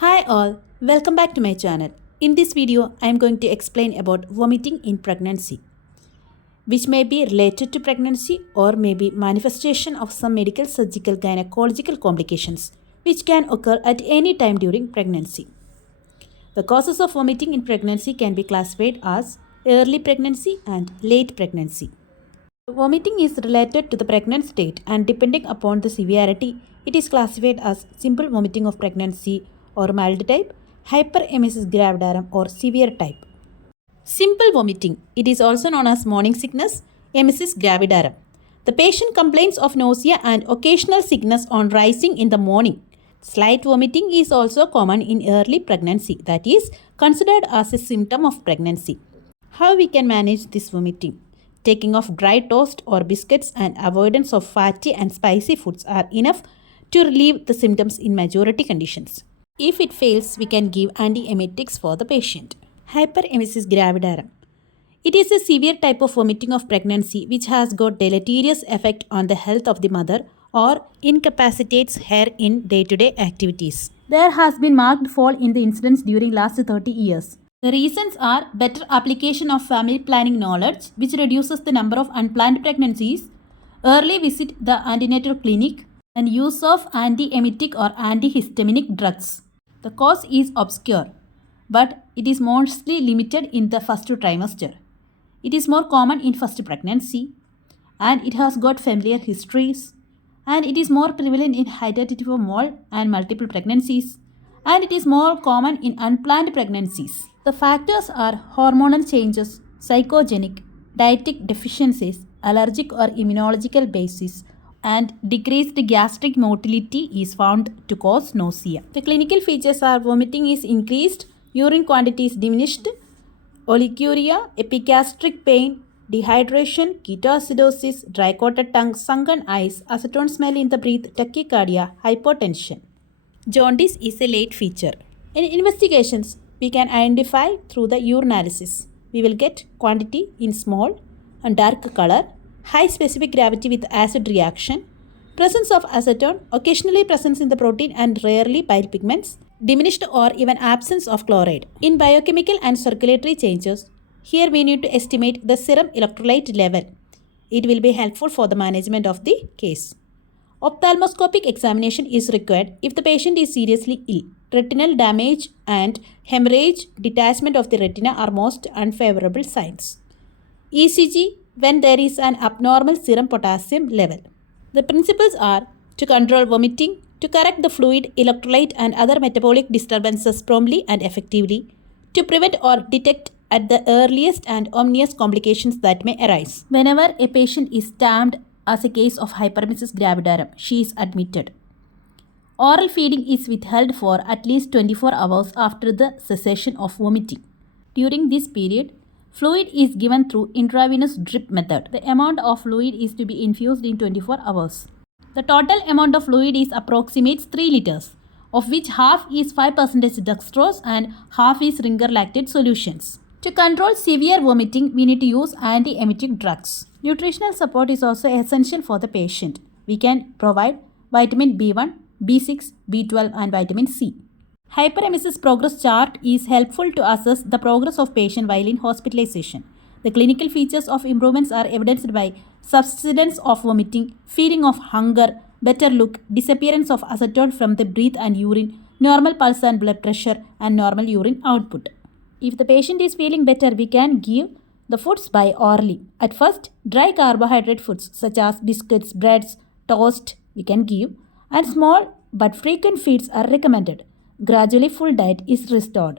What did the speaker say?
Hi all, welcome back to my channel. In this video, I am going to explain about vomiting in pregnancy, which may be related to pregnancy or may be manifestation of some medical, surgical, gynecological complications which can occur at any time during pregnancy. The causes of vomiting in pregnancy can be classified as early pregnancy and late pregnancy. Vomiting is related to the pregnant state and depending upon the severity, it is classified as simple vomiting of pregnancy or mild type, hyperemesis gravidarum or severe type. Simple vomiting, it is also known as morning sickness, emesis gravidarum. The patient complains of nausea and occasional sickness on rising in the morning. Slight vomiting is also common in early pregnancy, that is considered as a symptom of pregnancy. How we can manage this vomiting? Taking of dry toast or biscuits and avoidance of fatty and spicy foods are enough to relieve the symptoms in majority conditions. If it fails, we can give antiemetics for the patient. Hyperemesis gravidarum. It is a severe type of vomiting of pregnancy which has got deleterious effect on the health of the mother or incapacitates her in day-to-day activities. There has been marked fall in the incidence during last 30 years. The reasons are better application of family planning knowledge, which reduces the number of unplanned pregnancies, early visit the antenatal clinic, and use of antiemetic or antihistaminic drugs. The cause is obscure, but it is mostly limited in the first trimester. It is more common in first pregnancy, and it has got familiar histories, and it is more prevalent in hereditary mole and multiple pregnancies, and it is more common in unplanned pregnancies. The factors are hormonal changes, psychogenic, dietetic deficiencies, allergic or immunological basis, and decreased gastric motility is found to cause nausea. The clinical features are vomiting is increased, urine quantity is diminished, oliguria, epigastric pain, dehydration, ketoacidosis, dry coated tongue, sunken eyes, acetone smell in the breath, tachycardia, hypotension. Jaundice is a late feature. In investigations, we can identify through the urinalysis. We will get quantity in small and dark color, high specific gravity with acid reaction, presence of acetone, occasionally presence in the protein and rarely bile pigments, diminished or even absence of chloride. In biochemical and circulatory changes, here we need to estimate the serum electrolyte level. It will be helpful for the management of the case. Ophthalmoscopic examination is required if the patient is seriously ill. Retinal damage and hemorrhage, detachment of the retina are most unfavorable signs. ECG when there is an abnormal serum potassium level. The principles are to control vomiting, to correct the fluid, electrolyte and other metabolic disturbances promptly and effectively, to prevent or detect at the earliest and ominous complications that may arise. Whenever a patient is termed as a case of hyperemesis gravidarum, she is admitted. Oral feeding is withheld for at least 24 hours after the cessation of vomiting. During this period, fluid is given through intravenous drip method. The amount of fluid is to be infused in 24 hours. The total amount of fluid is approximates 3 liters, of which half is 5% dextrose and half is ringer lactate solutions. To control severe vomiting, we need to use antiemetic drugs. Nutritional support is also essential for the patient. We can provide vitamin B1, B6, B12 and vitamin C. Hyperemesis progress chart is helpful to assess the progress of patient while in hospitalization. The clinical features of improvements are evidenced by subsidence of vomiting, feeling of hunger, better look, disappearance of acetone from the breath and urine, normal pulse and blood pressure and normal urine output. If the patient is feeling better, we can give the foods by orally. At first, dry carbohydrate foods such as biscuits, breads, toast we can give, and small but frequent feeds are recommended. Gradually full diet is restored.